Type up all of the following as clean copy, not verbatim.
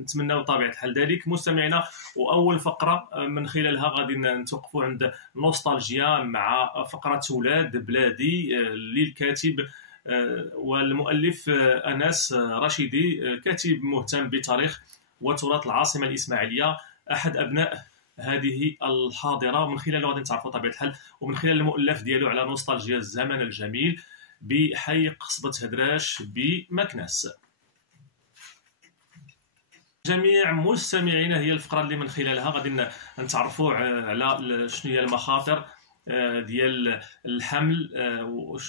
نتمنى بطبيعه الحال ذلك مستمعينا. واول فقره من خلالها غادي نتوقفوا عند نوستالجيا مع فقره ولاد بلادي للكاتب والمؤلف أنس رشيدي، كاتب مهتم بتاريخ وتراث العاصمه الاسماعيليه، احد ابناء هذه الحاضره. من خلاله غادي نتعرفوا طبيعه الحال ومن خلال المؤلف ديالو على نوستالجيا الزمن الجميل بحي قصبة هدراش بمكناس. جميع مستمعينا، هي الفقره اللي من خلالها غادي نتعرفوا على شنو هي المخاطر ديال الحمل،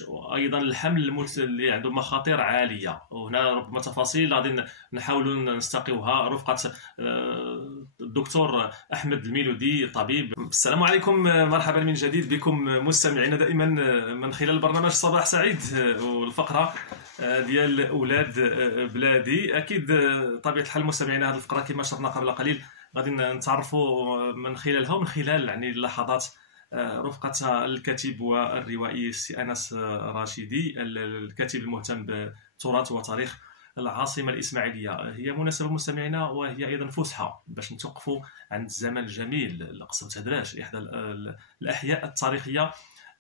وايضا الحمل اللي عنده مخاطر عاليه. وهنا ربما تفاصيل غادي نحاولوا نستقيوها رفقه الدكتور احمد الميلودي طبيب. السلام عليكم، مرحبا من جديد بكم مستمعينا دائما من خلال برنامج صباح سعيد والفقره ديال اولاد بلادي. اكيد طبيعه الحال مستمعينا، هذه الفقره كما شرحنا قبل قليل غادي نتعرفوا من خلالها ومن خلال يعني اللحظات رفقة الكاتب والروائي السي أنس رشيدي، الكاتب المهتم بتراث وتاريخ العاصمة الإسماعيلية. هي مناسبة مستمعينا، وهي أيضا فسحة باش نتوقفوا عند الزمن الجميل لقصبة هدراش، إحدى الأحياء التاريخية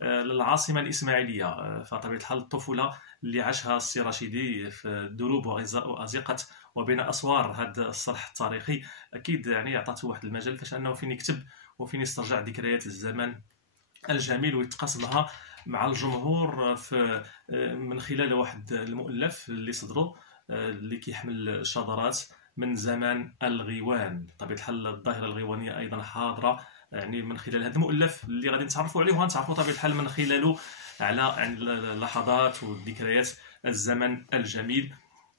للعاصمة الإسماعيلية. فطبيعة الحال الطفولة اللي عاشها السي رشيدي في دروب وأزقة وبين أسوار هذا الصرح التاريخي، أكيد يعني عطاته واحد المجال فاش أنه فين يكتب وفين يسترجع ذكريات الزمن الجميل ويتقاسمها مع الجمهور في من خلال واحد المؤلف اللي صدروا اللي كيحمل شذرات من زمان الغيوان. بطبيعه الحال الظاهره الغيوانيه ايضا حاضره يعني من خلال هذا المؤلف اللي غادي نتعرفوا عليه، وغنتعرفوا طبيعه الحال من خلاله على اللحظات وذكريات الزمن الجميل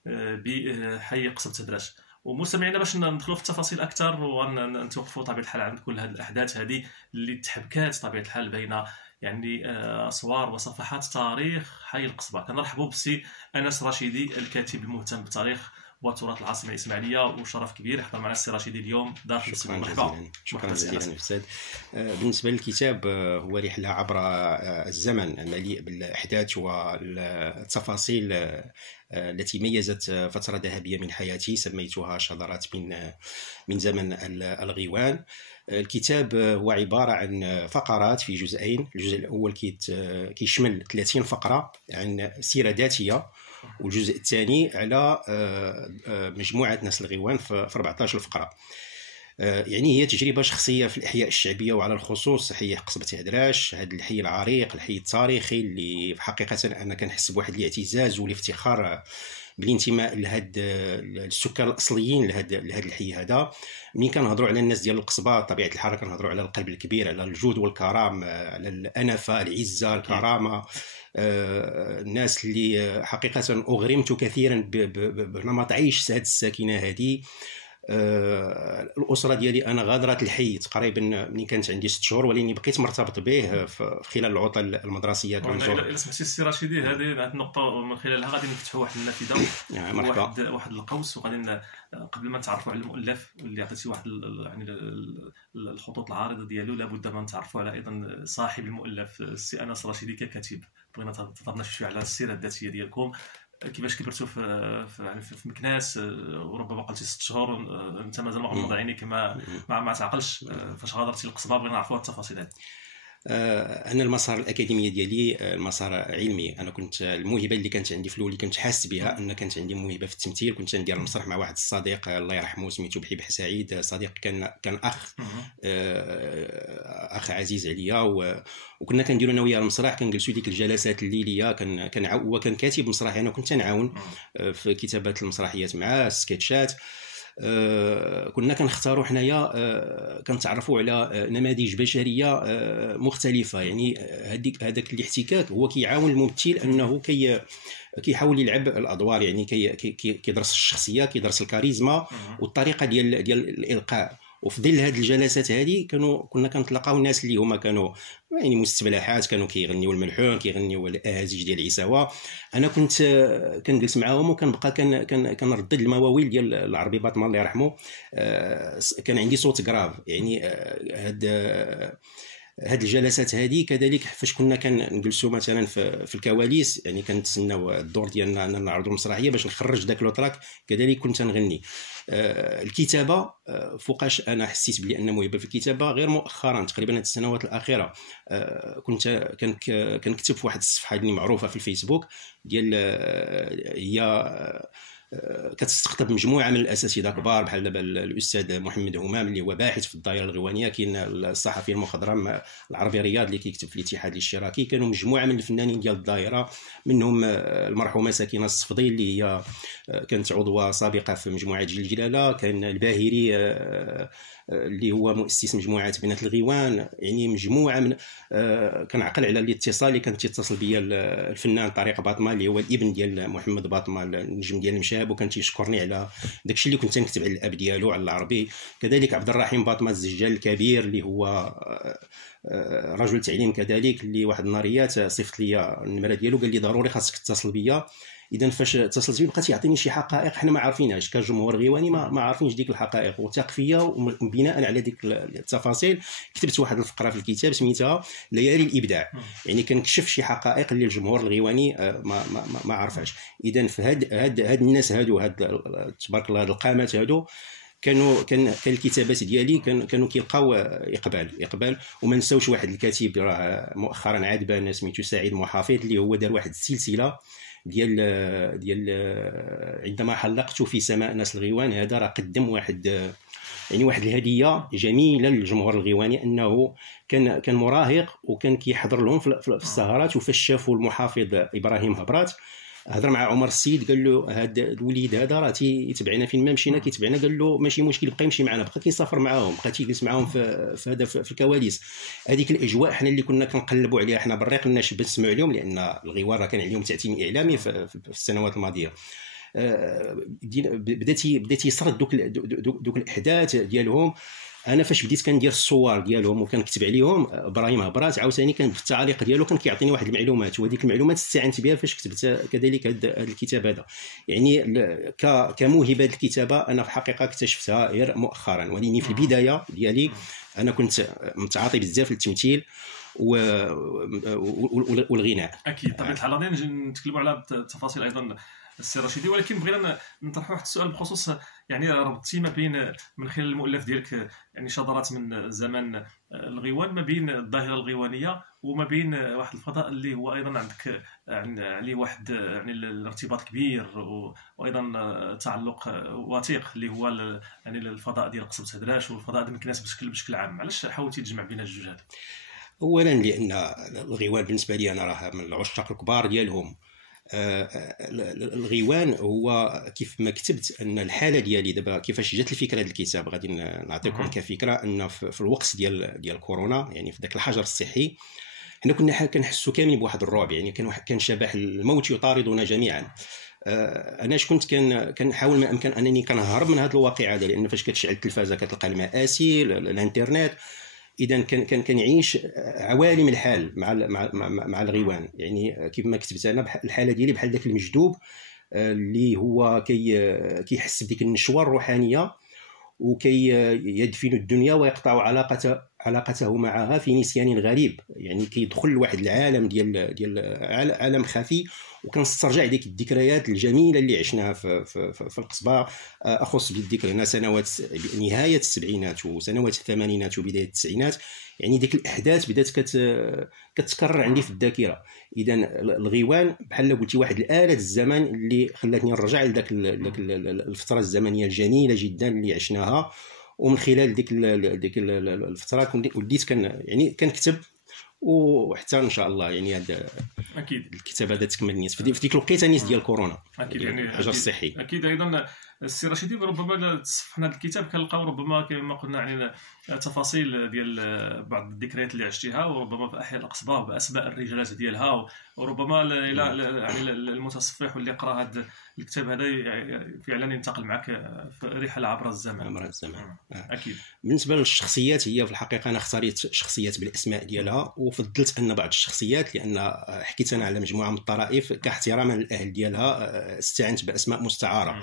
بحي قصبة هدراش. ومستمعينا باش ندخلوا في التفاصيل اكثر ونتوقفوا طبيعه الحال عند كل هذه الاحداث هذه اللي تحبكات طبيعه الحال بين يعني اسوار وصفحات تاريخ حي القصبه. كنرحبوا بالسي انس رشيدي، الكاتب المهتم بتاريخ وتراث العاصمه الاسماعيليه، وشرف كبير يحضر معنا السي رشيدي اليوم داخل شكرا جزيلا. شكرا جزيلا استاذ. بالنسبه للكتاب هو رحله عبر الزمن مليء بالاحداث والتفاصيل التي ميزت فتره ذهبيه من حياتي سميتها شذرات من زمن الغيوان. الكتاب هو عباره عن فقرات في جزئين. الجزء الاول كيشمل 30 فقره عن سيره ذاتيه، والجزء الثاني على مجموعة ناس الغيوان في 14 فقرة. يعني هي تجربة شخصية في الأحياء الشعبية، وعلى الخصوص حي قصبة هدراش، هذا الحي العريق، الحي التاريخي اللي حقيقة أنا كنحس بواحد الاعتزاز والافتخار بالانتماء لهاد السكان الاصليين لهاد الحي هذا. ملي كنهضروا على الناس ديال القصبه طبيعه الحال كنهضروا على القلب الكبير، على الجود والكرم، على الانفه، العزه، الكرامه. الناس اللي حقيقه اغرمت كثيرا بنمط عيش هذه الساكنه هذه. الاسره ديالي انا غادرت الحي تقريبا ملي كانت عندي 6 شهور، ولكن بقيت مرتبط به خلال العطل المدرسيه. الا سمحتي السي رشيدي، هذه النقطه من خلالها غادي نفتحوا واحد النافذه واحد القوس، وغادي قبل ما نتعرفوا على المؤلف اللي عطيتي واحد يعني الخطوط العارضه ديالو، لابد ما نتعرفوا على ايضا صاحب المؤلف السي انس رشيدي ككاتب. بغينا تهضرنا شويه على السيره الذاتيه ديالكم، كيفاش كبرتوا في مكناس، وربما قلتي 6 شهور انت مازال ما غمض عينيك ما تعقلش فاش غادرتي القصبه. بغينا نعرفوا التفاصيل هذه. انا المسار الاكاديميه ديالي مسار علمي. انا كنت الموهبه اللي كانت عندي في الاول اللي كنت حاسس بها ان كانت عندي موهبه في التمثيل. كنت ندير المسرح مع واحد الصديق الله يرحمه سميتو بحبح سعيد، صديق كان اخ عزيز عليا، وكنا كنديروا انا وياه المسرح. كنجلسوا ديك الجلسات الليليه. هو كان كاتب مسرحي، انا كنت نعاون في كتابه المسرحيات معاه، السكيتشات. كنا كنختاروا حنايا كنتعرفوا على نماذج بشريه مختلفه. يعني هذاك الاحتكاك هو كيعاون الممثل انه كيحاول يلعب الادوار، يعني كيدرس الشخصيه، كيدرس الكاريزما والطريقه ديال الالقاء. وفي ظل هذه الجلسات هذه كنا كنتلاقاو الناس اللي هما كانوا يعني مستبلحات، كانوا كيغنيوا الملحون، كيغنيوا الاهازيج ديال العساوه. انا كنت كنجلس معاهم وكنبقى كنردد المواويل ديال العربي باطمه الله يرحمه. كان عندي صوت كراف، يعني هاد الجلسات هذه كذلك فاش كنا كنجلسوا مثلا في الكواليس، يعني كنتسناو الدور ديالنا اننا نعرضوا المسرحيه باش نخرج داك لوطراك، كذلك كنت نغني. الكتابه فوقاش انا حسيت بلي ان موهبه في الكتابه غير مؤخرا تقريبا هاد السنوات الاخيره. كنت كنكتب في واحد الصفحه اللي معروفه في الفيسبوك ديال هي كتستقطب مجموعه من الاساتذه كبار بحال دابا الاستاذ محمد همام اللي هو باحث في الدائره الغيوانيه، كاين الصحفي المخضرم العربي رياض اللي كيكتب في الاتحاد الاشتراكي، كانوا مجموعه من الفنانين ديال الدائره، منهم المرحومه ساكنه الصفدي اللي هي كانت عضوه سابقه في مجموعه جيل الجلاله، كان الباهري اللي هو مؤسس مجموعه بنات الغيوان، يعني مجموعه من كنعقل على الاتصال اللي كانت تتصل بيا الفنان طارق باطمه اللي هو الابن ديال محمد باطمه النجم ديال المشاب، وكان تيشكرني على داكشي اللي كنت نكتب على الاب ديالو على العربي. كذلك عبد الرحيم باطمه الزجال الكبير اللي هو رجل تعليم كذلك، اللي واحد النهاريات صيفط لي النمره ديالو قال لي ضروري خاصك تتصل بيا. اذا فاش اتصلت بيه بقى يعطيني شي حقائق حنا ما عارفينهاش كجمهور غيواني، ما عارفينش ديك الحقائق، وثق فيا، وبناء على ديك التفاصيل كتبت واحد الفقره في الكتاب سميتها ليالي الابداع، يعني كنكشف شي حقائق اللي الجمهور الغيواني ما عرفهاش. اذا في هاد الناس هادو، تبارك الله، هاد القامات هادو كان الكتابات ديالي كانوا كيلقاو اقبال. وما نساوش واحد الكاتب راه مؤخرا عاد بان سميتو سعيد محافظ، اللي هو دار واحد السلسله ديال عندما حلقت في سماء ناس الغيوان. هذا راه قدم واحد الهديه جميله للجمهور الغيواني، انه كان مراهق وكان كيحضر لهم في السهرات، وفاش شافوا المحافظ ابراهيم هبرات هضر مع عمر السيد قال له هذا الوليد هذا راه تيتبعنا فين ما مشينا كيتبعنا، قال له ماشي مشكل بقى يمشي معنا، بقى كيسافر معاهم، بقى تيجلس معاهم في الكواليس. هذيك الاجواء حنا اللي كنا كنقلبوا عليها حنا بالريق الناس باش نسمعوا اليوم، لان الغيوان راه كان عليهم تعتيم اعلامي في السنوات الماضيه. بدات يسرد دوك الاحداث ديالهم. انا فاش بديت كندير الصور ديالهم وكنكتب عليهم، ابراهيم هبرات عاوتاني كان في التعاليق ديالو كان كيعطيني واحد المعلومات، وهذيك المعلومات استعنت بها فاش كتبت كذلك هذا الكتاب هذا. يعني كموهبه الكتابه انا في الحقيقه اكتشفتها غير مؤخرا، ولكن في البدايه ديالي انا كنت متعاطي بزاف للتمثيل والغناء. اكيد طبيعه الحال غادي نتكلموا على التفاصيل ايضا السي رشيدي، ولكن بغينا نطرحوا واحد السؤال بخصوص يعني ربطتي ما بين من خلال المؤلف ديالك يعني شذرات من زمن الغيوان ما بين الظاهره الغيوانيه وما بين واحد الفضاء اللي هو ايضا عندك عليه واحد يعني الارتباط كبير وايضا تعلق وثيق اللي هو يعني الفضاء ديال قصبة هدراش والفضاء ديال مكناس بشكل عام. علاش حاولتي تجمع بين الجوج هذا؟ اولا لان الغيوان بالنسبه لي انا راه من العشاق الكبار ديالهم. الغيوان هو كيف ما كتبت ان الحاله ديالي دابا كيفاش جات الفكره ديال الكتاب، غادي نعطيكم كفكره ان في الوقت ديال كورونا، يعني في ذاك الحجر الصحي، حنا كنا كنحسوا كاملين بواحد الرعب، يعني كان شبح الموت يطاردنا جميعا. انا كنت كنحاول ما امكن انني كنهرب من هذه الواقعه، لان فاش كتشعل التلفازه كتلقى المآسي الانترنت. اذا كان يعيش عوالم الحال مع الغيوان، يعني كيف ما كتبت انا الحاله ديالي بحال داك المجذوب اللي هو كيحس بديك النشوه الروحانيه، وكي يدفن الدنيا ويقطع علاقته معها في نسيان غريب، يعني كيدخل لواحد العالم ديال عالم خفي، وكنسترجع ديك الذكريات الجميله اللي عشناها في القصبه. اخص بالذكر هنا سنوات نهايه السبعينات وسنوات الثمانينات وبدايه التسعينات، يعني ديك الاحداث بدات كتكرر عندي في الذاكره. اذا الغيوان بحال قلتي واحد الاله الزمن اللي خلاتني نرجع لذاك الفتره الزمنيه الجميله جدا اللي عشناها، ومن خلال ديك الفتره وليت كنكتب، وحتى ان شاء الله يعني هذا اكيد الكتاب هذا تكمل نيس في ديك الوقيته نيس ديال كورونا. اكيد يعني الحجر الصحي. اكيد ايضا السي رشيدي ربما تصفحنا هذا الكتاب كنلقاو ربما كما قلنا يعني تفاصيل ديال بعض الذكريات اللي عشتيها، وربما في احياء القصبه وباسماء الرجالات ديالها، وربما يعني المتصفح واللي قرا هذا الكتاب هذا فعلا ينتقل معك في رحله عبر الزمن. اكيد. بالنسبه للشخصيات، هي في الحقيقه انا اختاريت شخصيات بالاسماء ديالها، وفضلت ان بعض الشخصيات لان حكيت انا على مجموعه من الطرائف كاحتراما للاهل ديالها استعنت باسماء مستعاره.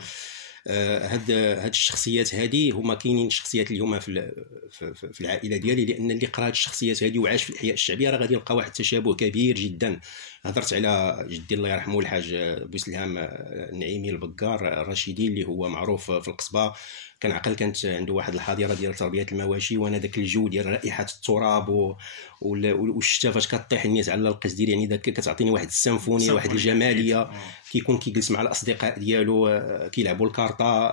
هاد الشخصيات هذه هما كاينين الشخصيات اليوم في العائله ديالي، لان اللي قرا هاد الشخصيات هذه وعاش في الاحياء الشعبيه راه غادي يلقى واحد التشابه كبير جدا. هضرت على جدي الله يرحمه الحاج بوسلهام النعيمي البكار الرشيدي اللي هو معروف في القصبه، كان عقل كانت عنده واحد الحظيره ديال تربيه المواشي، وانا داك الجو ديال رائحه التراب والشتا فاش كطيح النيت على القصدير، يعني داك كتعطيني واحد السيمفونيه واحد الجماليه. كيكون كيجلس مع الاصدقاء ديالو كيلعبوا الكارطه،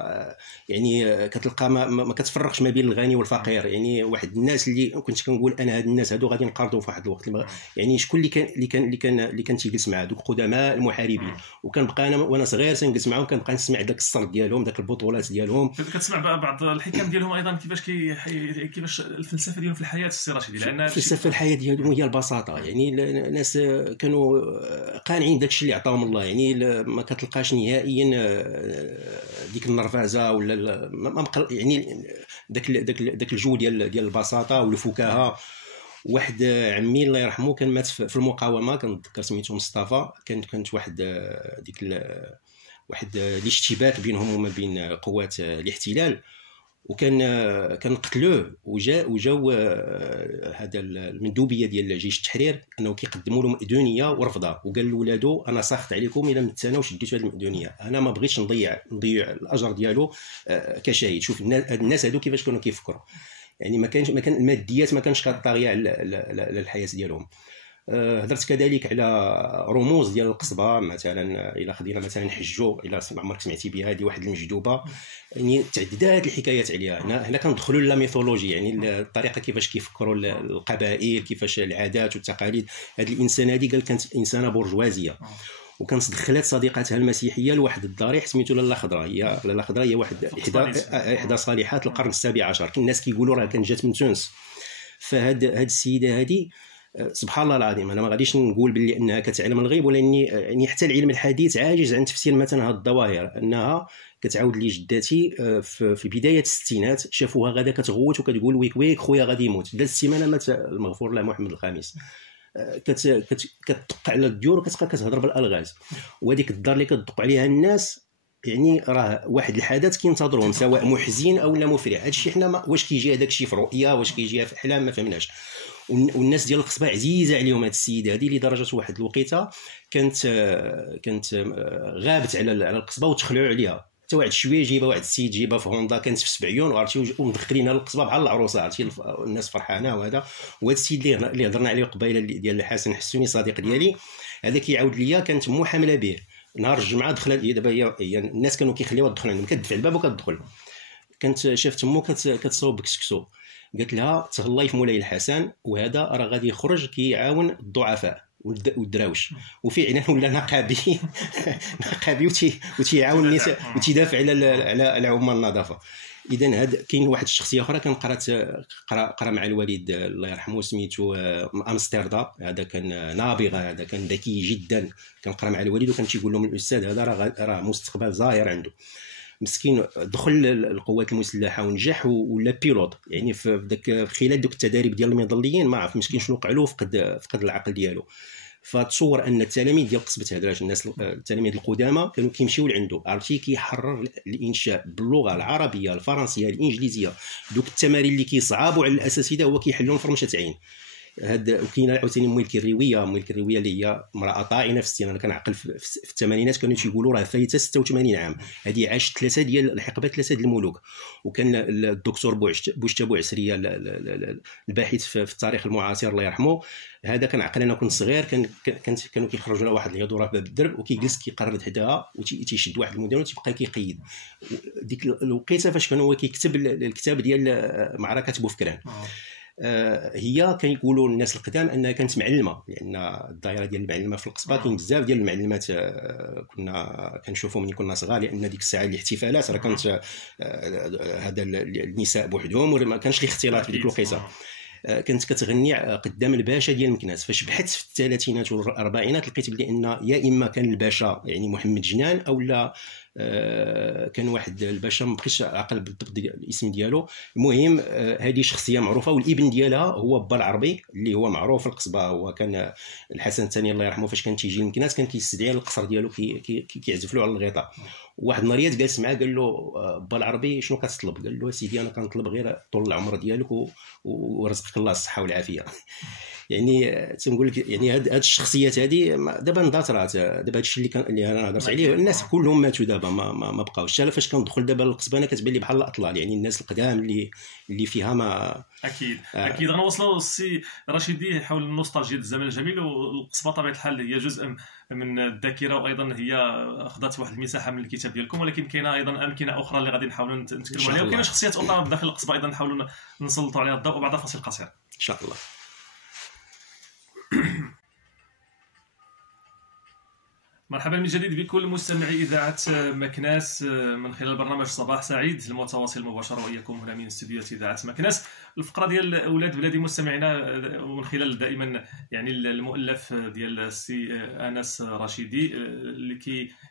يعني كتلقى ما كتفرقش ما بين الغني والفقير. يعني واحد الناس اللي كنت كنقول انا هاد الناس هادو غادي نقارضوا في واحد الوقت، يعني شكون اللي كان تيجلس مع دوك قدماء المحاربين، وكنبقى انا وانا صغير تنجلس معاهم كنبقى نسمع داك الصرد ديالهم، داك البطولات ديالهم، كتسمع بعض الحكم ديالهم ايضا كيفاش الفلسفه ديالهم في الحياه السي رشيدي، لان الفلسفه الحياه ديالهم هي البساطه. يعني الناس كانوا قانعين داكشي اللي عطاهم الله، يعني ما كتلقاش نهائيا ديك النرفازه ولا ما يعني داك الجو ديال البساطه والفكاهه. واحد عمي الله يرحمه كان مات في المقاومه، كنتذكر سميتو مصطفى، كانت واحد الاشتباك بينهم وما بين قوات الاحتلال، كان قتلوه، وجاو هذا المندوبيه ديال جيش التحرير انه كيقدموا له مأذونيه ورفضها، وقال لولادو انا ساخط عليكم الا متسناو شديتوا هذه المأذونيه، انا ما بغيتش نضيع الاجر ديالو كشهيد. شوف الناس هادو كيفاش كانوا كيفكروا، يعني ما كان الماديات ما كانش كطاغيه على الحياه ديالهم. هضرت كذلك على رموز ديال القصبه، مثلا الى خدينا مثلا حجو، الى عمرك سمعتي بها، هذه واحد المجدوبه، يعني تعددات الحكايات عليها. هنا كندخلوا لا ميثولوجي، يعني الطريقه كيفاش كيفكروا القبائل، كيفاش العادات والتقاليد. هذه الانسانه هذه قال كانت انسانه برجوازيه، وكانت دخلت صديقتها المسيحيه لواحد الضريح سميتو لاله خضراء. هي لاله خضراء هي واحد احدى صالحات القرن السابع عشر، الناس كيقولوا راه كانت جات من تونس. فهاد السيده هذه سبحان الله العظيم، انا ما غاديش نقول باللي انها كتعلم الغيب، ولاني يعني حتى العلم الحديث عاجز عن تفسير مثلا هذه الظواهر. انها كتعاود لي جداتي في بدايه الستينات شافوها غادا كتغوت وكتقول ويك ويك خويا غادي يموت. دازت السيمانه مات المغفور له محمد الخامس. كتدق على الديور وكتبقى كتهضر بالالغاز، وهذيك الدار اللي كتدق عليها الناس يعني راه واحد الحدث كينتظرهم سواء محزن او لا مفرح. هادشي حنا واش كيجي هذاك الشيء في رؤيه، واش كيجي في احلام، ما فهمناش. والناس ديال القصبه عزيزه عليهم هاد السيده هذه، لدرجه واحد الوقيته كانت غابت على القصبه وتخلعوا عليها. حتى واحد شويه جايبه واحد السيد جايبه في هوندا كانت في 70 وعرفتي، ومدخلينها للقصبه بحال العروسه، عرفتي الناس فرحانه. وهذا السيد اللي هضرنا عليه قبيله ديال حسن حسوني صديق ديالي، هذا كيعاود ليا كانت مو حامله به. نهار الجمعه دخلت هي، دابا هي الناس كانوا كيخليوها تدخل عندهم، كتدفع الباب وكتدخل. كانت شافت مو كتصوب بكسكسو، قالت لها تهلاي في مولاي الحسن، وهذا راه غادي يخرج كيعاون الضعفاء والدراوش. وفعلا ولا نقابي وتيعاون الناس وتيدافع على عمال النظافه. اذا هذا كاين واحد الشخصيه اخرى كان قرا مع الوالد الله يرحمه سميتو امستردام. هذا كان نابغه، هذا كان ذكي جدا، كان قرا مع الوالد وكان تيقول لهم الاستاذ هذا راه مستقبل زاهر عنده. مسكين دخل القوات المسلحه ونجح ولا بيلوت، يعني في ذاك خلال دوك التدريب ديال المظليين ما عرف مسكين شنو وقع له، فقد العقل ديالو. فتصور ان التلاميذ ديال قصبه هدراج، الناس التلاميذ القدامى كانوا كيمشيو لعنده، عرفتي كيحرر الانشاء باللغه العربيه الفرنسيه الانجليزيه. دوك التمارين اللي كيصعبوا على الاساتذه هو كيحلهم في رمشه عين. هاد وكاين عاوتاني ملك الرويه اللي هي امراه طاعنه في السن. انا كنعقل في الثمانينات كانوا تيقولوا راه فايته 86 عام. هذه عاشت 3 ديال الحقبات، 3 ديال الملوك. وكان الدكتور بوشتا بوعسريه الباحث في التاريخ المعاصر الله يرحمه، هذا كنعقل انا كنت صغير كانوا كيخرجوا له واحد الهضوره في باب الدرب وكيجلس كيقرد حداها وتيشد واحد المدون وتيبقى كيقيد. ديك الوقيته فاش كان هو كيكتب الكتاب ديال معركه بوفكران، هي كيقولوا الناس القدام انها كانت معلمه، لان الدائره ديال المعلمه في القصبه كاين بزاف ديال المعلمات كنا كنشوفوا ملي كنا صغار، لان ديك الساعه الاحتفالات راه كانت هذا النساء بوحدهم وما كانش الاختلاط في ديك الوقيته. كانت كتغني قدام الباشا ديال مكناس. فاش بحثت في الثلاثينات والاربعينات لقيت بلي ان يا اما كان الباشا يعني محمد جنان او لا كان واحد الباشا ما بقيتش عاقل بالضبط الاسم ديالو. المهم هذه شخصيه معروفه، والابن ديالها هو با العربي اللي هو معروف في القصبه. هو كان الحسن الثاني الله يرحمه فاش كان تيجي للمكناس كان كيستدعي القصر ديالو كيعزف له على الغيطه. واحد النهار جالس معاه قال له با العربي شنو كتطلب؟ قال له سيدي انا كنطلب غير طول العمر ديالك ورزقك الله الصحه والعافيه. يعني تنقول لك يعني هاد الشخصيات هذه دابا انضطرات. دابا هادشي اللي انا هضرت عليه الناس كلهم ماتوا دابا ما بقاوش. انا فاش كندخل دابا للقصبه انا كتبان لي بحال الاطلال، يعني الناس القدام اللي فيها ما اكيد غنوصلوا السي رشيدي حول النوستالجيا ديال الزمن الجميل. والقصبه طبيعه الحال هي جزء من الذاكره، وايضا هي اخذت واحد المساحه من الكتاب ديالكم، ولكن كاينه ايضا امكنه اخرى اللي غادي نحاولوا نتكلموا عليها، وكاينه شخصيات اخرى داخل القصبه ايضا نحاولوا نسلطوا عليها الضوء بعد فاصل قصير ان شاء الله. مرحبا من جديد بكل مستمعي إذاعة مكناس من خلال برنامج صباح سعيد المتواصل مباشرة وإياكم هنا من استديوهات إذاعة مكناس. الفقرة ديال أولاد بلادي مستمعينا ومن خلال دائما يعني المؤلف ديال السي أنس رشيدي اللي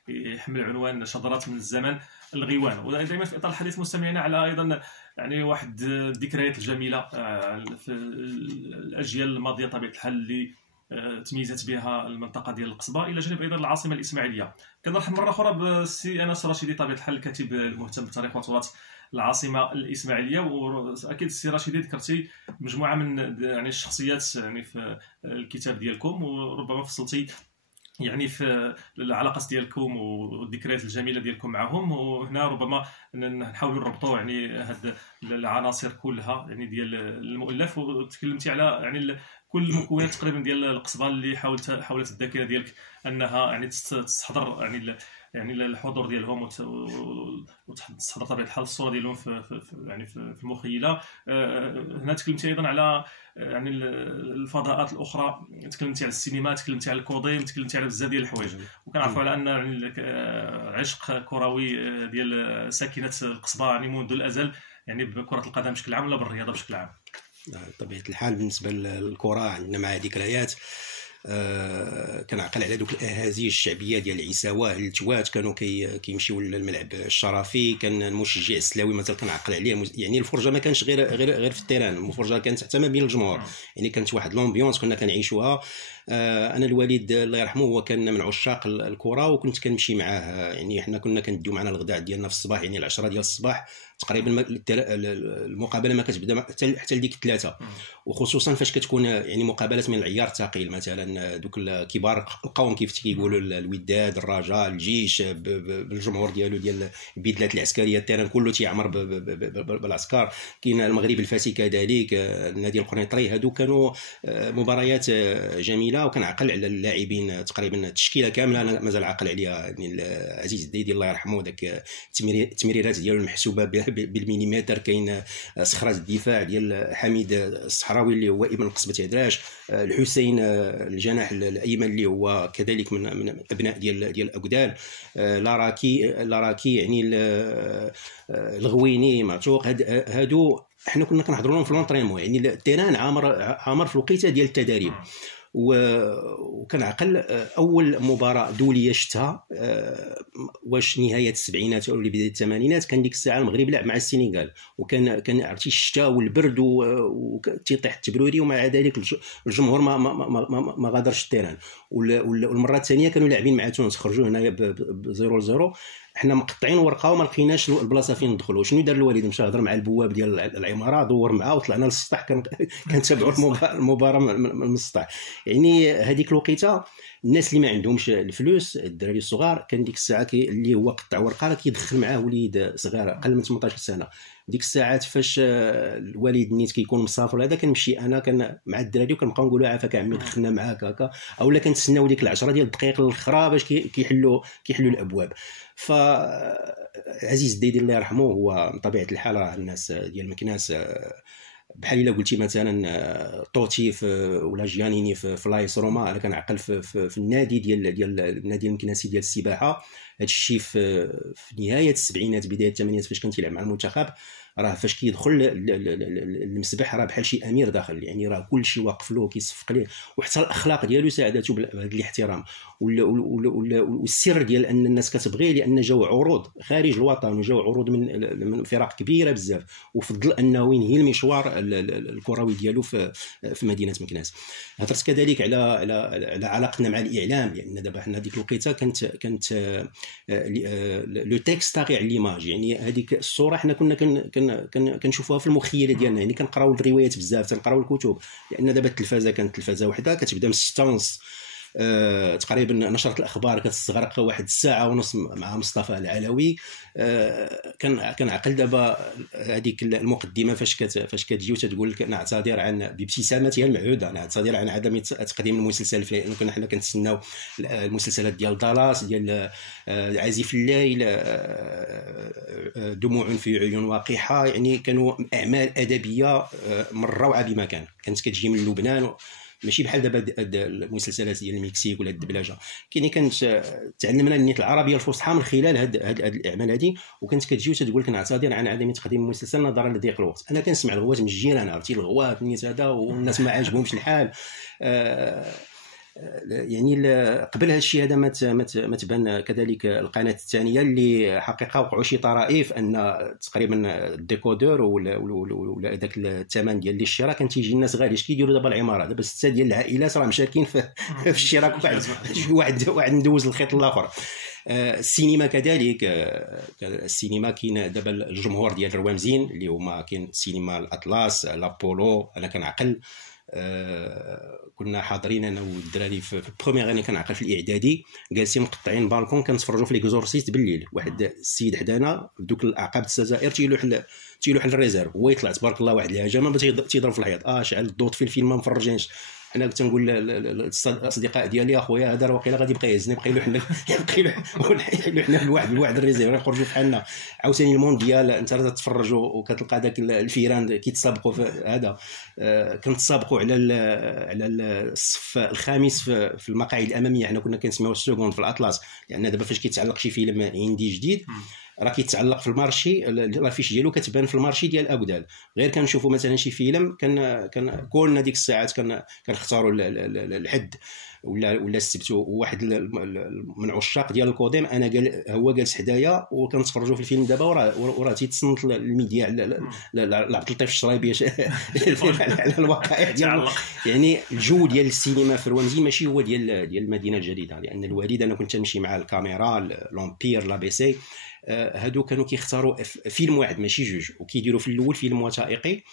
كيحمل عنوان شذرات من الزمن الغيوان. ودائما في إطار الحديث مستمعينا على أيضا يعني واحد الذكريات الجميلة في الأجيال الماضية طبيعة الحال اللي تميزت بها المنطقه ديال القصبه، الى جانب ايضا العاصمه الاسماعيليه. كنرحب مره اخرى بالسي انس رشيدي طبيعه الحال الكاتب المهتم بالتاريخ وتراث العاصمه الاسماعيليه. واكيد السي رشيدي ذكرتي مجموعه من يعني الشخصيات يعني في الكتاب ديالكم، وربما فصلتي يعني في العلاقات ديالكم والذكريات الجميله ديالكم معهم، وهنا ربما نحاولوا نربطوا يعني هاد العناصر كلها يعني ديال المؤلف. وتكلمتي على يعني كل المكونات تقريبا ديال القصبه اللي حاولت الذاكره ديالك انها يعني تستحضر يعني الحضور ديالهم وتستحضر طبيعه الحال الصوره ديالهم في المخيله. هنا تكلمتي ايضا على يعني الفضاءات الاخرى، تكلمتي على السينما، تكلمتي على الكوديم، تكلمتي على بزاف ديال الحوايج. وكنعرفوا على ان يعني عشق كروي ديال ساكنه القصبه يعني منذ الازل، يعني بكره القدم بشكل عام ولا بالرياضه بشكل عام. بطبيعه الحال بالنسبه للكره عندنا معها ذكريات. كنعقل على دوك الاهازيج الشعبيه ديال العساوه التوات كانوا كيمشيو للملعب الشرفي. كان المشجع السلاوي مثلا كنعقل عليه، يعني الفرجه ما كانش غير في التيران، الفرجه كانت حتى ما بين الجمهور، يعني كانت واحد لومبيونس كنا كنعيشوها. انا الوالد الله يرحمه هو كان من عشاق الكره وكنت كنمشي معاه، يعني حنا كنا كنديو معنا الغداء ديالنا في الصباح، يعني 10 ديال الصباح تقريبا. المقابله ما كتبدا حتى لديك 3، وخصوصا فاش كتكون يعني مقابلات من العيار الثقيل، مثلا دوك كبار القوم كيف كيقولوا الوداد الرجاء الجيش بالجمهور ديالو ديال البدلات العسكريه، التيران كله تيعمر بالعسكر. كاين المغرب الفاسي كذلك، النادي القنيطري، هادو كانوا مباريات جميله. وكنعقل على اللاعبين تقريبا التشكيله كامله انا مازال عاقل عليها، يعني عزيز الديدي الله يرحمه داك التمريرات ديالو المحسوبه بالمليمتر. كاين صخره الدفاع ديال حميد الصحراوي اللي هو ابن قصبه عدراش، الحسين الجناح الايمن اللي هو كذلك من ابناء ديال الاقدال، لاراكي يعني الغويني معتوق. هادو حنا كنا كنحضروا لهم في لونطرينمون، يعني التيران عامر في الوقيته ديال التدريب. وكنعقل اول مباراه دوليه شفتها واش نهايه السبعينات او بدايه الثمانينات، كان ديك الساعه المغرب لعب مع السنغال، وكان عرفتي الشتاء والبرد وتيطيح التبروري، ومع ذلك الجمهور ما غادرش التيران. والمره الثانيه كانوا لاعبين مع تونس، خرجوا هنايا ب 0-0. حنا مقطعين ورقه وما لقيناش البلاصه فين ندخلوا. شنو دار الوالد؟ مشى هضر مع البواب ديال العماره، دور معاه وطلعنا للسطح. كنتابعوا المباراه من السطح. يعني هذيك الوقيته الناس اللي ما عندهمش الفلوس، الدراري الصغار، كان ديك الساعه اللي هو قطع ورقه كيدخل معاه وليد صغار اقل من 18 سنه. ديك الساعات فاش الوالد نيت كيكون مسافر هذا، كنمشي انا كان مع الدراري وكنبقاو نقولوا عافاك عمي دخلنا معاك هكا، اولا كنتسناو ديك 10 ديال الدقائق الاخرى باش كيحلوا الابواب. فعزيز الديدي الله يرحمه هو بطبيعه الحال راه الناس ديال مكناس بحال الا قلتي مثلا طوتي ولا جيانيني في لايس روما. انا كنعقل في النادي ديال النادي المكناسي ديال السباحه، الشيء في نهايه السبعينات بدايه الثمانينات فاش كان تيلعب مع المنتخب، راه فاش كيدخل المسبح راه بحال شي امير داخل، يعني راه كل شيء واقف له كيصفق ليه، وحتى الاخلاق ديالو ساعدته بهذا الاحترام والسر ديال ان الناس كتبغيه، لان جاو عروض خارج الوطن وجاو عروض من فرق كبيره بزاف، وفضل انه ينهي المشوار الكروي ديالو في مدينه مكناس. هضرت كذلك على علاقتنا مع الاعلام، لان دابا حنا ديك الوقيته كانت لو تيكست تاع ليماج، يعني هذيك الصوره حنا كنا كنشوفوها في المخيله ديالنا، يعني كنقراو الروايات بزاف، تنقراو الكتب، لان دابا التلفازه كانت تلفازه وحده كتبدا من 6:30 تقريبا نشرة الاخبار كتستغرق واحد الساعه ونص مع مصطفى العلوي. كنعقل دابا هذيك المقدمه فاش كتجي وتقول لك نعتذر عن بابتسامتها المعهوده، نعتذر عن عدم تقديم المسلسل، لانه كنا حنا كنتسناو المسلسلات ديال دالاس، ديال عازف الليل، دموع في عيون واقحه، يعني كانوا اعمال ادبيه من الروعه بمكان، كانت كتجي من لبنان، ماشي بحال دابا المسلسلات ديال المكسيك ولا الدبلجه. كانت تعلمنا النية العربيه الفصحى من خلال هاد الاعمال هذه، وكانت كتجي وتقول لك نعتذر عن عدم تقديم المسلسل نظرا لضيق الوقت. انا كنسمع الغوات من الجيران، عرفتي الغوات النيت هذا، والناس ما عاجبهمش الحال. يعني قبل هذا الشيء هذا ما تبان كذلك القناه الثانيه اللي حقيقه وقعوا شي طرائف ان تقريبا الديكودور ولا داك الثمن ديال الشراء كان تيجي الناس غالي. اش كيديروا دابا العماره دابا 6 ديال العائلات راه مشاركين في الشراء، واحد ندوز الخيط الاخر. السينما كذلك، السينما كاين دابا الجمهور ديال الروامزين اللي هما كاين السينما الاطلس لابولو. انا كنعقل كنا حاضرين انا والدراري في البروميير اني كنعقل في الاعدادي، جالسين مقطعين بالكون كنتفرجوا في ليكزورسيست بالليل. واحد السيد حدانا دوك الاعقاب الجزائر تيلوح الريزيرف، هو يطلع تبارك الله واحد الهجمه تيضرب في الحيط، شعل الضوء في الفيلم ما مفرجينش. انا كنت نقول للاصدقاء ديالي اخويا هذا واقيلا غادي يبقى يهزني، بقى يلوح حنا بواحد الريزيرف يخرجوا بحالنا. عاوتاني المونديال انت تتفرجوا وكتلقى داك الفيران كيتسابقوا في هذا. كنتسابقوا على الصف الخامس في المقاعد الاماميه، حنا كنا كنسميوه السكوند في الاطلس، لان دابا فاش كيتعلق شي فيلم هندي جديد راه كيتعلق في المارشي، الافيش ديالو كتبان في المارشي ديال اغودال. غير كنشوفوا مثلا شي فيلم كلنا ديك الساعات كنختاروا الحد ولا السبت، وواحد من عشاق ديال الكوديم انا هو جالس حدايا وكنتفرجوا في الفيلم دابا وراه تيتصنت الميديا لعبد اللطيف الشرايبي على الوقائع ديال. يعني الجو ديال السينما في روانزي ماشي هو ديال المدينه الجديده، لان الوالد انا كنت نمشي مع الكاميرا لومبير لا بي سي، هادو كانوا كيختاروا فيلم واحد ماشي جوج، وكيديروا في الاول فيلم وثائقي،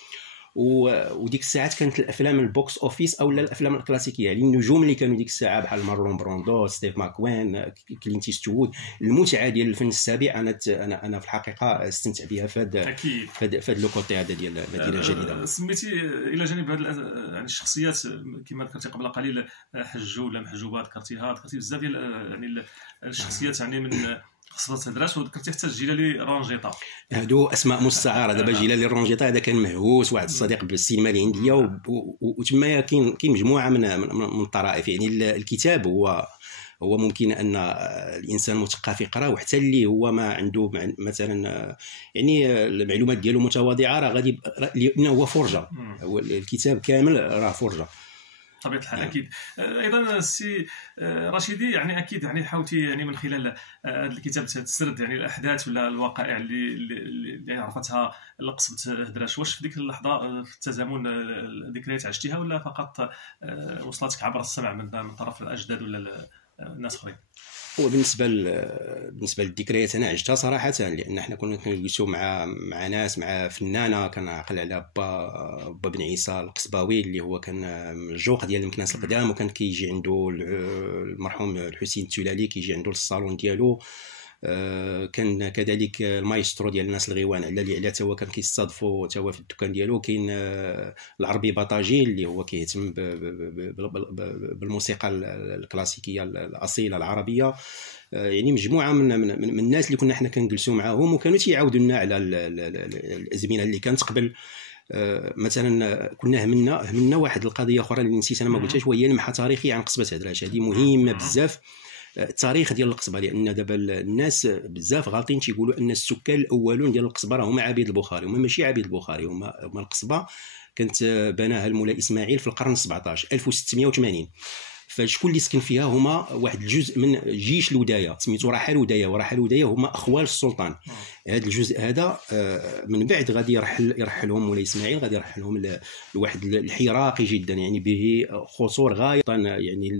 وديك الساعات كانت الافلام البوكس اوفيس او الافلام الكلاسيكيه، يعني النجوم اللي كانوا ديك الساعه بحال مارلون براندو، ستيف ماكوين، كلينت إيستوود. المتعه ديال الفن السابع انا في الحقيقه استمتع بها في هذا لو كوتي هذا ديال المدينه الجديده. سميتي الى جانب هذه يعني الشخصيات كما ذكرتي قبل قليل، حجو ولا محجوبه، ذكرتي بزاف ديال يعني الشخصيات يعني من خصها تهدرات، وذكرتي حتى الجيلالي رونجيطا، هادو اسماء مستعاره. دابا جيلالي رونجيطا هذا كان مهووس، واحد الصديق بالسينما الهنديه، وتما كاين مجموعه من الطرائف. يعني الكتاب هو ممكن ان الانسان المثقف يقرا، وحتى اللي هو ما عنده مثلا يعني المعلومات ديالو متواضعه راه غادي، لانه هو فرجه، هو الكتاب كامل راه فرجه طبيعه الحال. اكيد. ايضا السي رشيدي، يعني اكيد يعني حاولتي يعني من خلال هذا الكتاب تسرد يعني الاحداث ولا الوقائع اللي عرفتها قصبت هدراش. واش في ديك اللحظه في التزامن الذكريات عشتيها، ولا فقط وصلتك عبر السمع من طرف الاجداد ولا الناس اخرين؟ هو بالنسبه للذكريات انا عشتها صراحه، لان احنا كنا كنجلسوا مع ناس، مع فنانه كنعقل على با بن عيسى القصباوي اللي هو كان الجوق ديال مكناس القدام، وكان كيجي عنده المرحوم الحسين التلالي كيجي عنده للصالون ديالو. كان كذلك المايسترو ديال الناس الغيوان على حتى هو كان كيستضيفوا حتى هو في الدكان ديالو. كاين العربي بطاجي اللي هو كيهتم بالموسيقى الكلاسيكيه الاصيله العربيه. يعني مجموعه من الناس اللي كنا حنا كنجلسوا معاهم، وكانوا تيعاودوا لنا على الازمنه اللي كانت قبل. مثلا كنا همنا واحد القضيه اخرى اللي نسيت انا ما قلتهاش، وهي لمحه تاريخيه عن قصبه هدراش. هذه مهمه بزاف، التاريخ ديال القصبه، لان دابا الناس بزاف غالطين تيقولوا ان السكان الاولون ديال القصبه هما عبيد البخاري. هما ماشي عبيد البخاري، هما القصبه كانت بناها المولاي اسماعيل في القرن 17 1680. فشكون اللي سكن فيها هما واحد الجزء من جيش الودايه سميتو رحى الودايه، ورحى الودايه هما اخوال السلطان. هذا الجزء هذا من بعد غادي يرحلهم مولاي اسماعيل، غادي يرحلهم لواحد الحراقي جدا يعني به خطور غايه، يعني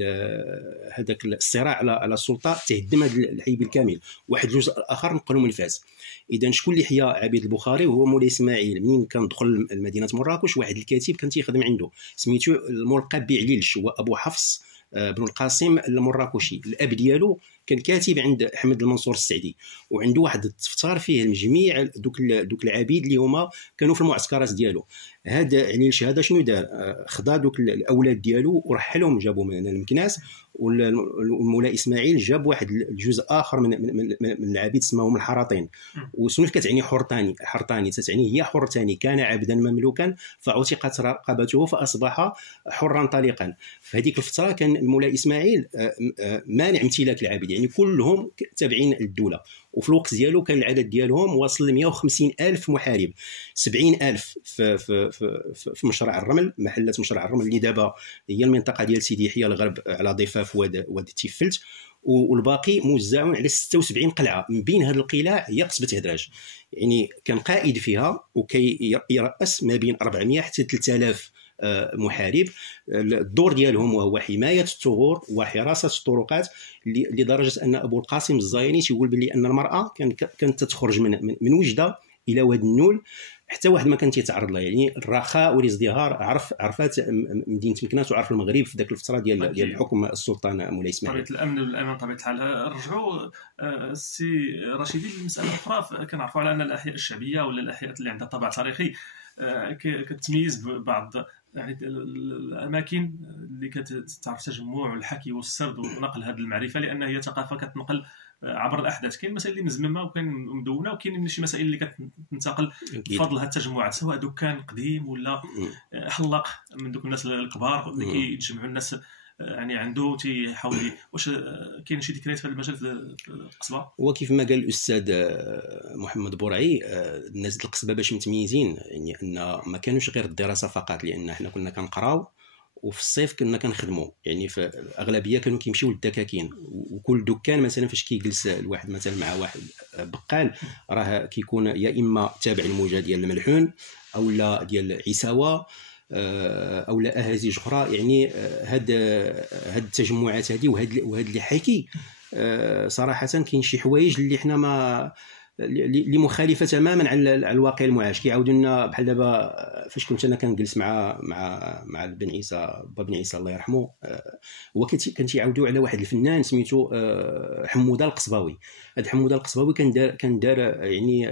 هذاك الصراع على السلطه تهدم هذا الحي بالكامل. واحد الجزء اخر نقلوا من فاس. اذا شكون اللي حيا عبيد البخاري هو مولاي اسماعيل. منين كان دخل مدينه مراكش واحد الكاتب كان تيخدم عنده سميتو الملقب بعليلش، هو ابو حفص بن القاسم المراكشي. الاب ديالو كان كاتب عند احمد المنصور السعدي، وعنده واحد الدفتر فيه جميع دوك العبيد اللي هما كانوا في المعسكرات ديالو. هذا عليلش هذا شنو دار؟ خدا دوك الاولاد ديالو ورحلهم جابوا من المكناس، والمولاي اسماعيل جاب واحد الجزء اخر من العبيد سماهم الحراطين. وشنو كتعني حرطاني تتعني هي حرتاني، كان عبدا مملوكا فعتقت رقبته فاصبح حرا طليقا. في هذيك الفتره كان المولاي اسماعيل مانع امتلاك العبيد، يعني كلهم تابعين للدوله. وفي الوقت ديالو كان العدد ديالهم واصل ل 150,000 محارب، 70,000 في مشرع الرمل، محله مشرع الرمل اللي دابا هي المنطقه ديال سيدي يحيى الغرب على ضفاف وادي تيفلت، والباقي موزعون على 76 قلعه. من بين هذه القلاع هي قصبه هدراج، يعني كان قائد فيها وكي يرأس ما بين 400 حتى 3000 محارب. الدور ديالهم وهو حمايه الثغور وحراسه الطرقات، لدرجه ان ابو القاسم الزايني تيقول بلي ان المراه كانت تخرج من وجده الى واد النول حتى واحد ما كان تيتعرض لها. يعني الرخاء والازدهار عرفات مدينه مكناس وعرف المغرب في ذاك الفتره ديال الحكم السلطان مولاي اسماعيل. طبيعه الامن والامان طبيعه الحال. رجعوا السي رشيدي للمساله الاخرى. كنعرفوا على ان الاحياء الشعبيه ولا الاحياء اللي عندها طابع تاريخي كتميز ببعض يعني الاماكن اللي كتعرف تجمع الحكي والسرد ونقل هذه المعرفه، لان هي ثقافه كتنقل عبر الاحداث. كاين مسائل اللي مزممه وكاين مدونه، وكاين شي مسائل اللي كتنتقل بفضل هذه التجمعات، سواء دكان قديم ولا حلاق من دوك الناس الكبار اللي كيتجمعوا الناس يعني عنده تيحاول. واش كاين شي ذكريات في هذا المجال في القصبه؟ وكيف ما قال الاستاذ محمد بورعي، الناس القصبه باش متميزين يعني ان ما كانوش غير الدراسه فقط، لان حنا كنا كنقراو وفي الصيف كنا كنخدموا. يعني في الاغلبيه كانوا كيمشيو للدكاكين، وكل دكان مثلا فاش كيجلس الواحد مثلا مع واحد بقال راه كيكون يا اما تابع الموجه ديال الملحون او لا ديال عيساوه او لا اهازيج اخرى. يعني هاد التجمعات هذه وهاد اللي حكي صراحه كاين شي حوايج اللي حنا ما اللي مخالفه تماما عن الواقع المعاش. كيعاودوا لنا بحال دابا فاش كنت انا كنجلس مع بن عيسى بن عيسى الله يرحمه، هو كان تيعاودوا على واحد الفنان سميتو حموده القصباوي. هذا حموده القصباوي كان دار يعني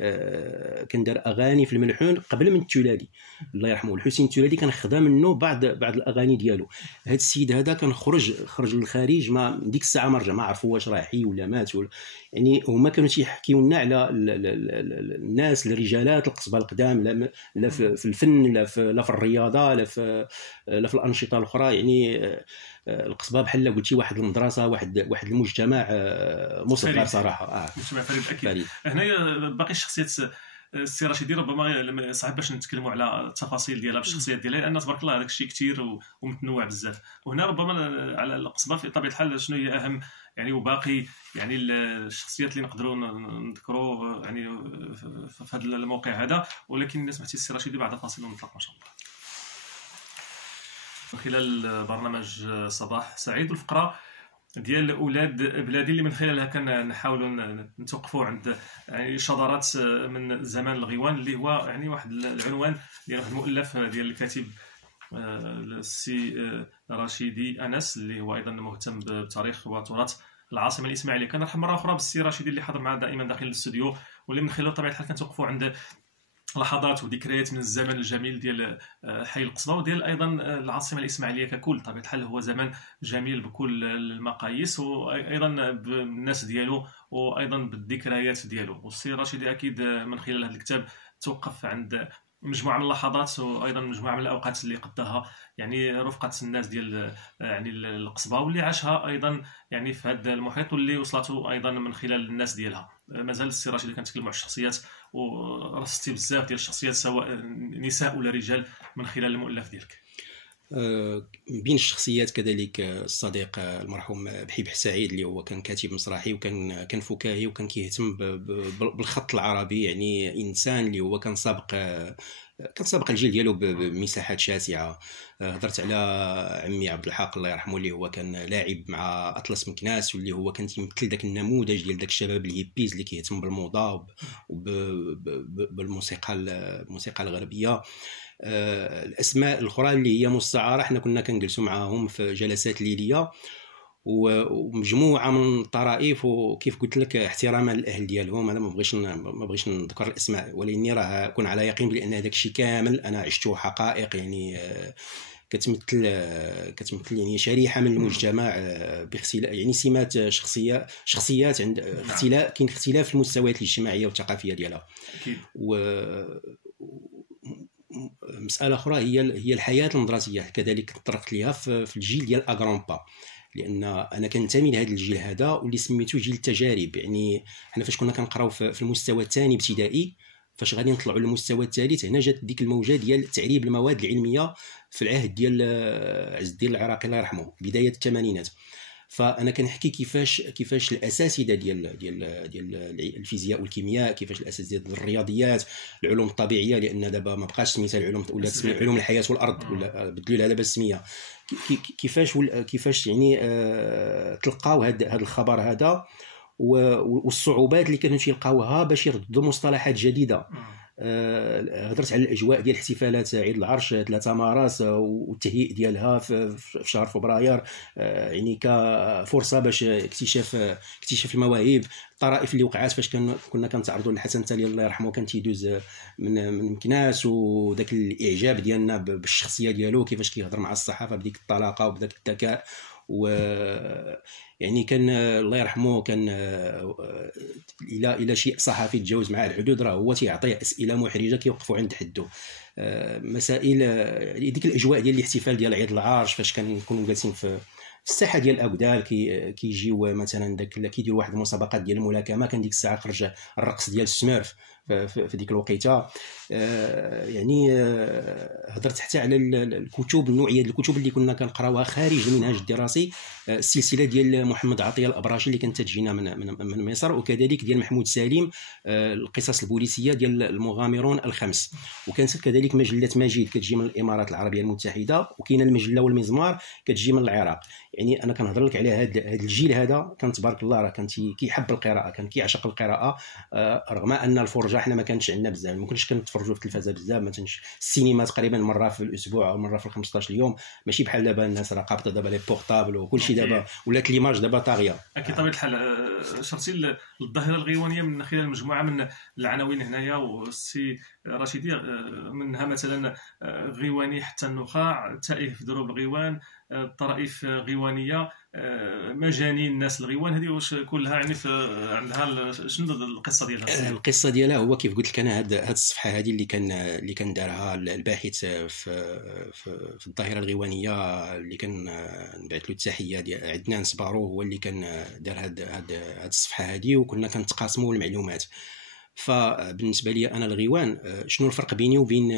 كان دار اغاني في الملحون قبل من التلالي الله يرحمه. الحسين التلالي كان خدا منه بعض الاغاني ديالو. هذا السيد هذا كان خرج للخارج، ما ديك الساعه ما رجع، ما عرفوا واش راه حي ولا مات ولا. يعني هما كانوا تيحكيو لنا على الناس الرجالات القصبه القدام، لا في الفن لا في الرياضه لا في الانشطه الاخرى. يعني القصبه بحال قلتي واحد المدرسه، واحد المجتمع مصغر صراحه. مجتمع فريد اكيد. هنايا باقي الشخصيات السي رشيدي ربما صعب باش نتكلموا على التفاصيل ديالها بالشخصيات ديالها، لان تبارك الله هذاك الشيء كثير ومتنوع بزاف. وهنا ربما على القصبه في طبيعه الحال شنو هي اهم يعني وباقي يعني الشخصيات اللي نقدروا نذكروا يعني في هذا الموقع هذا. ولكن الناس سمعتي السي رشيدي بعد فاصل ونطلق ما شاء الله. خلال برنامج صباح سعيد والفقره ديال اولاد بلادي اللي من خلالها كنحاولوا نتوقفوا عند يعني شذرات من زمان الغيوان، اللي هو يعني واحد العنوان ديال واحد المؤلف ديال الكاتب السي رشيدي انس، اللي هو ايضا مهتم بالتاريخ وتراث العاصمه الاسماعيليه. كنرحب مره اخرى بالسي رشيدي اللي حاضر معنا دائما داخل الاستوديو، واللي من خلال طبيعه الحال كنتوقفوا عند لحظات وذكريات من الزمن الجميل ديال حي القصبه وديال ايضا العاصمه الاسماعيليه ككل. طبيعه الحال هو زمن جميل بكل المقاييس، وايضا بالناس ديالو وايضا بالذكريات ديالو. والسي رشيدي اكيد من خلال هذا الكتاب توقف عند مجموعه من اللحظات وايضا مجموعه من الاوقات اللي قضاها يعني رفقه الناس ديال يعني القصبه، واللي عاشها ايضا يعني في هذا المحيط، واللي وصلته ايضا من خلال الناس ديالها. مازال السي رشيد اللي كنتكلموا على الشخصيات، ورصتي بزاف ديال الشخصيات سواء نساء ولا رجال من خلال المؤلف ديالك. بين الشخصيات كذلك الصديق المرحوم بحيب حساعيد اللي هو كان كاتب مسرحي وكان فكاهي وكان كيهتم بالخط العربي، يعني انسان اللي هو كان سابق الجيل ديالو بمساحات شاسعه. هضرت على عمي عبد الحق الله يرحمه اللي هو كان لاعب مع اطلس مكناس، واللي هو كان تيمثل داك النموذج ديال داك الشباب الهيبيز اللي كيهتم بالموضه الموسيقى الغربيه. الاسماء الاخرى اللي هي مستعاره حنا كنا كنجلسوا معاهم في جلسات ليليه، ومجموعه من الطرائف، وكيف قلت لك احتراما للاهل ديالهم. انا ما بغيش نذكر الاسماء، ولاني راه كون على يقين بان هذاك الشيء كامل انا عشته حقائق، يعني كتمثل يعني شريحه من المجتمع باختلاف يعني سمات شخصيات عند اختلاف، كاين اختلاف في المستويات الاجتماعيه والثقافيه ديالها. مسألة أخرى هي الحياة المدرسية كذلك تطرقت ليها في الجيل ديال أغرامبا، لأن أنا كنتمي لهذا الجيل هذا واللي سميتو جيل التجارب. يعني حنا فاش كنا كنقراو في المستوى الثاني ابتدائي، فاش غادي نطلعوا للمستوى الثالث هنا جات ديك الموجة ديال تعريب المواد العلمية في العهد ديال عز الدين العراقي الله يرحمه بداية الثمانينات. فانا كنحكي كيفاش الاساتذه ديال الفيزياء والكيمياء، كيفاش الاساتذه ديال الرياضيات، العلوم الطبيعيه، لان دابا ما بقاش سميتها العلوم ولا تسمي علوم الحياه والارض ولا بدلوا لها دابا السميه. كيفاش يعني تلقاو هذا الخبر هذا والصعوبات اللي كانوا تيلقاوها باش يردوا مصطلحات جديده. هضرت على الاجواء ديال احتفالات عيد العرش 3 مارس والتهيئ ديالها في شهر فبراير، يعني كفرصه باش اكتشاف المواهب. الطرائف اللي وقعات فاش كنا كنتعرضوا للحسن التالي الله يرحمه، كان تيدوز من مكناس، وداك الاعجاب ديالنا بالشخصيه ديالو، كيفاش كيهضر مع الصحافه بديك الطلاقه وبداك الذكاء. و يعني كان الله يرحمه كان الى شيء صحفي تجاوز مع الحدود راه هو تيعطي اسئله محرجه كيوقفوا عند حده. مسائل ديك الاجواء ديال الاحتفال ديال عيد العرش، فاش كنكونوا جالسين في الساحه ديال الاودال، كيجيو مثلا داك كيديروا واحد المسابقات ديال الملاكمه، كان ديك الساعه خرج الرقص ديال السميرف في ديك الوقيته. يعني هضرت حتى على الكتب، النوعيه ديال الكتب اللي كنا كنقراوها خارج المنهج الدراسي. السلسله ديال محمد عطيه الابراشي اللي كانت تجينا من مصر، وكذلك ديال محمود سالم القصص البوليسيه ديال المغامرون الخمس، وكانت كذلك مجله مجيد كتجي من الامارات العربيه المتحده، وكاينه المجله والمزمار كتجي من العراق. يعني انا كنهضر لك على هذا الجيل هذا، كان تبارك الله راه كان كيحب القراءه، كان كيعشق القراءه، رغم ان الفرجه حنا ما كانتش عندنا بزاف، ما كناش كنتفرجوا في التلفازه بزاف، ما كانش السينما تقريبا مره في الاسبوع او مره في 15 يوم، ماشي بحال دابا الناس راه قابطه دابا لي بورطابل وكل شيء دابا ولات ليماج دابا طاغيه. اكيد طبيعه الحال. شرتي للظاهره الغيوانيه من خلال مجموعه من العناوين هنايا، والسي رشيدي منها مثلا غيواني حتى النخاع، تائه في دروب الغيوان، طرائف غيوانيه، مجانين الناس الغيوان. هذه واش كلها يعني عندها شنو القصه ديالها؟ القصه ديالها هو كيف قلت لك انا هاد الصفحه هذه اللي كان دارها الباحث في الظاهره الغيوانيه، اللي كان نبعث له التحيه ديال عدنان سبارو، هو اللي كان دار هاد الصفحه هذه، وكنا كنتقاسموا المعلومات. فبالنسبه لي انا الغيوان، شنو الفرق بيني وبين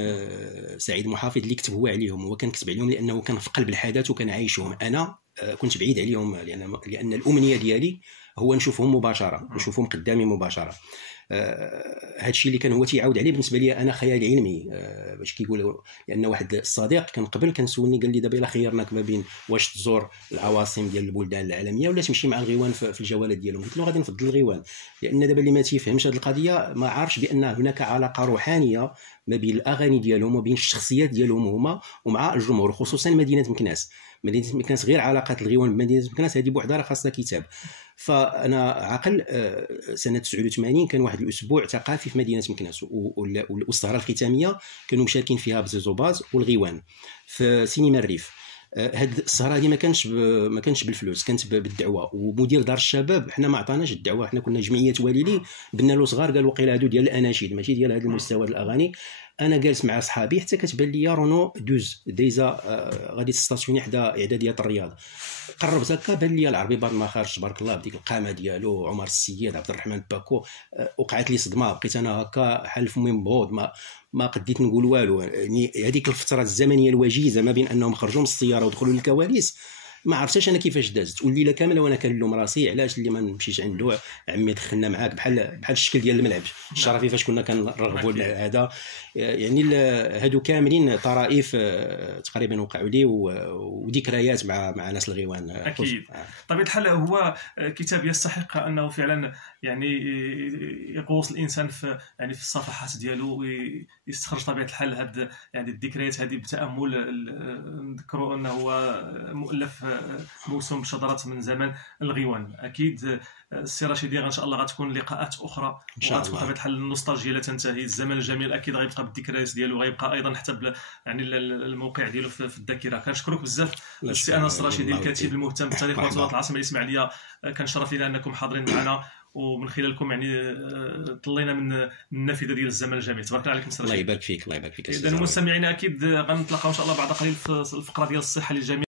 سعيد محافظ اللي كتب هو عليهم؟ هو كان كتب عليهم لانه كان في قلب الحدث وكان عايشهم. انا كنت بعيد عليهم لان الامنيه ديالي هو نشوفهم مباشره، نشوفهم قدامي مباشره. هذا الشيء اللي كان هو تيعاود عليه بالنسبه لي انا خيال علمي. باش كيقول، لان واحد الصديق كان قبل كان سولني قال لي دابا الا خيرناك ما بين واش تزور العواصم ديال البلدان العالميه ولا تمشي مع الغيوان في الجولات ديالهم، قلت له غادي نفضل الغيوان، لان دابا اللي ما تيفهمش هذه القضيه ما عارفش بان هناك علاقه روحانيه ما بين الاغاني ديالهم وبين الشخصيات ديالهم هما ومع الجمهور، خصوصا مدينه مكناس. مدينه مكناس غير علاقه الغيوان بمدينه مكناس هذه بوحدها راه خاصها كتاب. فانا عقل سنه 89 كان واحد الاسبوع ثقافي في مدينه مكناس، والسهره الختاميه كانوا مشاركين فيها بزيزوباز والغيوان في سينما الريف. هاد السهره هذه ما كانش بالفلوس، كانت بالدعوه، ومدير دار الشباب حنا ما عطاناش الدعوه، حنا كنا جمعيه والدي بنا له صغار، قالوا وقيله هادو ديال الاناشيد ماشي ديال هذا المستوى ديال الاغاني. انا جالس مع صحابي حتى كتبان لي رونو دوز ديزا غادي تستاسيوني حدا اعداديه الرياض. قربت هكا بان لي العربي بعد ما خارج تبارك الله بديك القامه ديالو، عمر السيد، عبد الرحمن باكو. وقعت لي صدمه، بقيت انا هكا حال فمي مبغوض، ما قديت نقول والو. يعني هذيك الفتره الزمنيه الوجيزه ما بين انهم خرجوا من السياره ودخلوا للكواليس، ما عرفتش انا كيفاش دازت. والليله كامله وانا كنلوم راسي علاش اللي ما نمشيش عنده، عمي دخلنا معاك بحال الشكل ديال الملعب الشرفي فاش كنا كنرغبوا هذا. يعني هادو كاملين طرائف تقريبا وقعوا لي، وذكريات مع ناس الغيوان. اكيد طبيعه الحال هو كتاب يستحق انه فعلا يعني يغوص الانسان في يعني في الصفحات ديالو ويستخرج طبيعه الحال هاد يعني الذكريات هذه بتامل. نذكروا انه هو مؤلف موسم بشجرات من زمن الغيوان. اكيد السي رشيدي ان شاء الله غتكون لقاءات اخرى، وغتكون طبيعه الحال النوستالجيا لا تنتهي. الزمن الجميل اكيد غيبقى بالذكريات ديالو، غيبقى ايضا حتى يعني الموقع ديالو في الذاكره. كنشكرك بزاف السي انس رشيدي، الكاتب المهتم بالتاريخ والتراث العاصمه الاسماعيليه. كان شرف لنا انكم حاضرين معنا، ومن خلالكم يعني طلينا من النافذه ديال الزمن الجميل. تبارك الله عليكم. الله يبارك فيك، الله يبارك فيك. اذا المستمعين اكيد غنتلاقاو ان شاء الله بعد قليل في الفقره ديال الصحه للجميع.